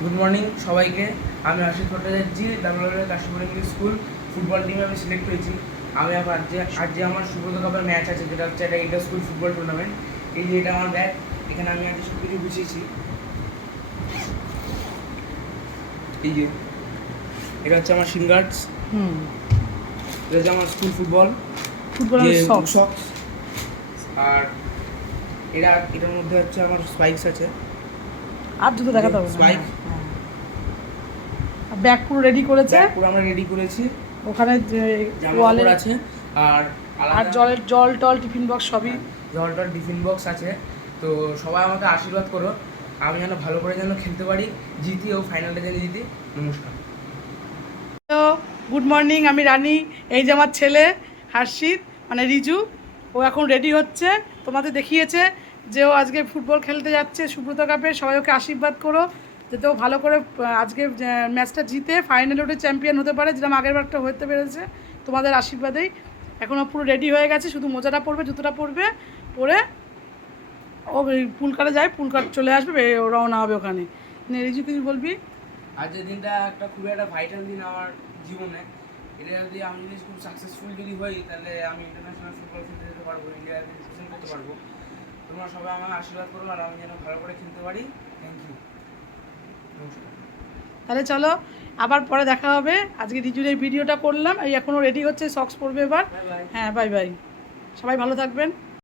Good morning সবাইকে। আমি Ashis Bhattacharya, WA Kashipur English school football টিমে আমি সিলেক্ট হয়েছি। আমি এখন আজ যে আমার সুব্রত কাপের ম্যাচ আছে, যেটা হচ্ছে একটা ইন্টার স্কুল ফুটবল টুর্নামেন্ট। এই যে এটা আমার ব্যাগ, এখানে আমি আজ সব কিছু গুছিয়েছি। এই যে এটা হচ্ছে আমার সিঙ্গার্স, এটা হচ্ছে আমার স্কুল ফুটবলের সক্স। আর এটার মধ্যে হচ্ছে আমার স্পাইকস আছে। আর জুতো দেখাতে হবে স্পাইক। ব্যাগ পুরো রেডি করেছে, পুরো আমরা রেডি করেছি। ওখানে ওয়ালে আছে আর জল টল টিফিন বক্স সবই, জল টল টিফিন বক্স আছে। তো সবাই আমাকে আশীর্বাদ করো, আমি যেন ভালো করে যেন খেলতে পারি, জিতি ও ফাইনালটা যেন জিতি। নমস্কার। তো গুড মর্নিং, আমি রানী। এই যে আমার ছেলে হর্ষিত, মানে রিজু, ও এখন রেডি হচ্ছে। তোমাদের দেখিয়েছে যে ও আজকে ফুটবল খেলতে যাচ্ছে সুব্রত কাপে। সবাই ওকে আশীর্বাদ করো যাতে ও ভালো করে আজকে ম্যাচটা জিতে ফাইনালে উঠে চ্যাম্পিয়ন হতে পারে, যেরকম আগের বারটা হতে পেরেছে তোমাদের আশীর্বাদেই। এখন ও পুরো রেডি হয়ে গেছে, শুধু মোজাটা পরবে, জুতোটা পরবে, পরে ও পুলকারে যায়, পুলকার চলে আসবে, ও রওনা হবে ওখানে। রিজু কিছু বলবি? আজকের দিনটা খুবই একটা ভাইটাল দিন আমার জীবনে। এটা যদি আমি খুব সাকসেসফুল যদি হই, তাহলে আমি ইন্টারন্যাশনাল ফুটবল খেলতে যেতে পারবো, ইন্ডিয়াকে রিপ্রেজেন্ট করতে পারবো। তোমরা সবাই আমাকে আশীর্বাদ করো, আর আমি যেন ভালো করে খেলতে পারি। Thank you. নমস্কার। তাহলে চলো, আবার পরে দেখা হবে। আজকে রিজুর এই ভিডিওটা করলাম, এই এখনও রেডি হচ্ছে, সক্স পরবে এবার। Bye bye. হ্যাঁ, বাই বাই, সবাই ভালো থাকবেন।